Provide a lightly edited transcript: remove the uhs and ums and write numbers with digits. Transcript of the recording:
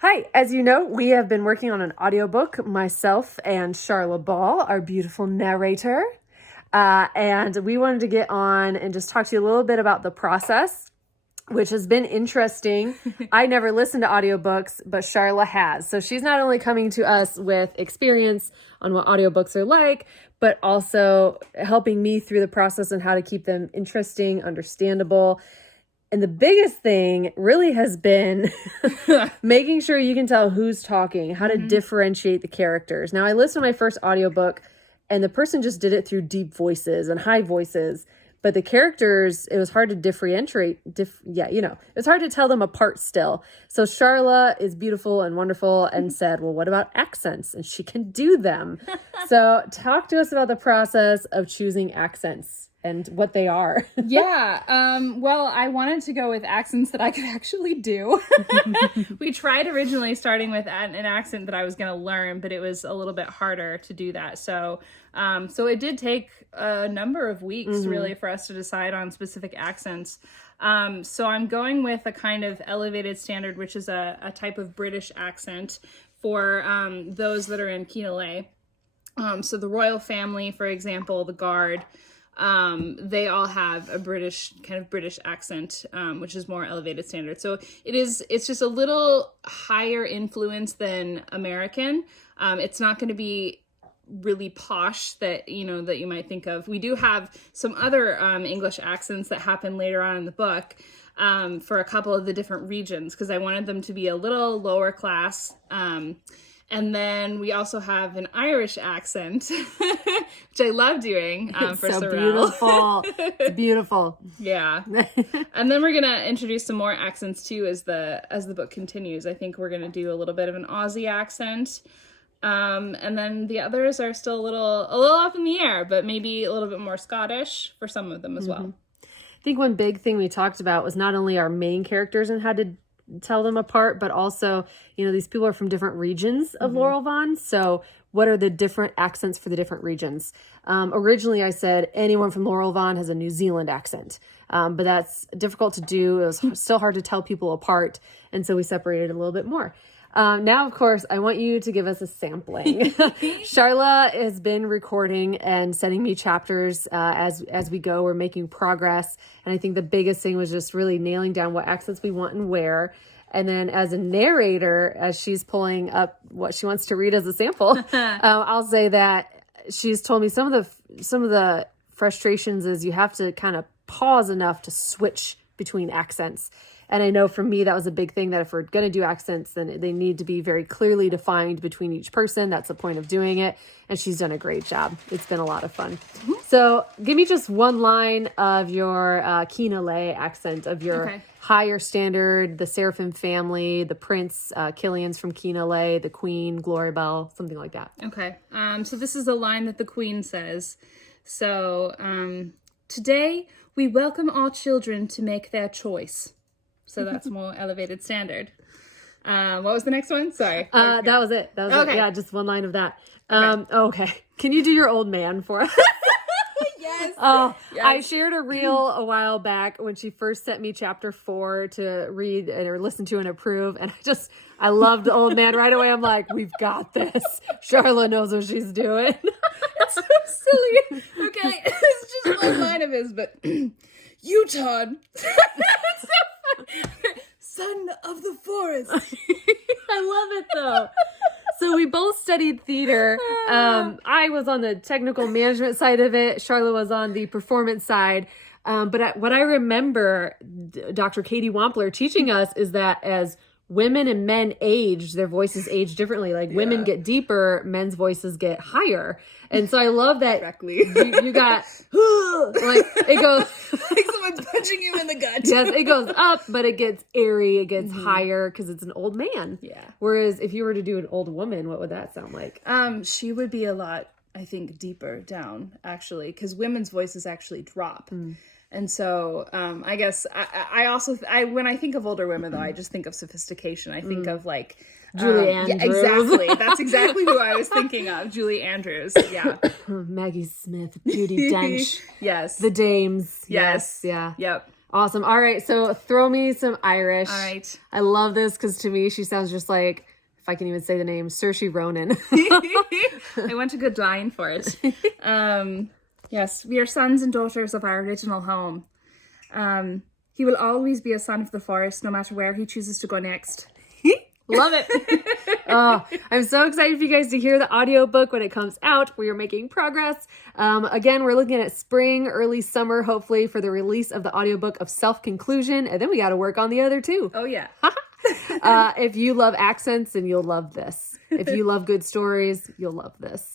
Hi, as you know, we have been working on an audiobook, myself and Sharla Ball, our beautiful narrator. And we wanted to get on and just talk to you a little bit about the process, which has been interesting. I never listened to audiobooks, but Sharla has. So she's not only coming to us with experience on what audiobooks are like, but also helping me through the process and how to keep them interesting, understandable. And the biggest thing really has been making sure you can tell who's talking, how to differentiate the characters. Now, I listened to my first audiobook and the person just did it through deep voices and high voices. But the characters, it was hard to differentiate. It's hard to tell them apart still. So Sharla is beautiful and wonderful and said, well, what about accents? And she can do them. So talk to us about the process of choosing accents and what they are. Well, I wanted to go with accents that I could actually do. We tried originally starting with an accent that I was going to learn, but it was a little bit harder to do that. So it did take a number of weeks really for us to decide on specific accents. So I'm going with a kind of elevated standard, which is a type of British accent for those that are in Kinalay. So the royal family, for example, the guard, they all have a British accent, which is more elevated standard. So it's just a little higher influence than American. It's not going to be really posh that you might think of. We do have some other English accents that happen later on in the book for a couple of the different regions, because I wanted them to be a little lower class. And then we also have an Irish accent, which I love doing for so Sorrel. beautiful. It's beautiful. Yeah. And then we're going to introduce some more accents too as the book continues. I think we're going to do a little bit of an Aussie accent. And then the others are still a little up in the air, but maybe a little bit more Scottish for some of them as well. I think one big thing we talked about was not only our main characters and how to tell them apart, but also, these people are from different regions of Laurel Vaughan. So what are the different accents for the different regions? Originally, I said anyone from Laurel Vaughan has a New Zealand accent, but that's difficult to do. It was still hard to tell people apart. And so we separated a little bit more. Now, of course, I want you to give us a sampling. Sharla has been recording and sending me chapters as we go. We're making progress. And I think the biggest thing was just really nailing down what accents we want and where. And then as a narrator, as she's pulling up what she wants to read as a sample, I'll say that she's told me some of the frustrations is you have to kind of pause enough to switch between accents. And I know for me, that was a big thing, that if we're going to do accents, then they need to be very clearly defined between each person. That's the point of doing it. And she's done a great job. It's been a lot of fun. So give me just one line of your Kinalay accent, of your higher standard, the Seraphim family, the prince, Killian's from Kinalay, the queen, Glory Bell, something like that. Okay. So this is a line that the queen says. So today we welcome all children to make their choice. So that's more elevated standard. What was the next one? Sorry. That was it. That was it. Yeah, just one line of that. Okay. Can you do your old man for us? Yes. Yes. I shared a reel a while back when she first sent me chapter 4 to read or listen to and approve. And I loved the old man right away. I'm like, we've got this. Sharla knows what she's doing. That's so silly. Okay. It's just one line of his, but Utah. Son of the forest. I love it though. So we both studied theater. I was on the technical management side of it. Sharla was on the performance side. But what I remember Dr. Katie Wampler teaching us is that as women and men age, their voices age differently. Like women get deeper, men's voices get higher. And so I love that you got, like it goes. Like someone's punching you in the gut. Yes, it goes up, but it gets airy, it gets higher because it's an old man. Yeah. Whereas if you were to do an old woman, what would that sound like? She would be a lot, I think, deeper down, actually, because women's voices actually drop. And so I guess I also when I think of older women, though, I just think of sophistication. I think of like Julie Andrews. Yeah, exactly. That's exactly who I was thinking of. Julie Andrews. Yeah. Maggie Smith, Judi Dench. Yes. The Dames. Yes. Yeah. Yep. Awesome. All right. So throw me some Irish. All right. I love this because to me, she sounds just like, if I can even say the name, Saoirse Ronan. I want a good line for it. Yes, we are sons and daughters of our original home. He will always be a son of the forest, no matter where he chooses to go next. Love it. Oh, I'm so excited for you guys to hear the audiobook when it comes out. We are making progress. Again, we're looking at spring, early summer, hopefully, for the release of the audiobook of Self-Conclusion. And then we got to work on the other two. Oh, yeah. If you love accents, then you'll love this. If you love good stories, you'll love this.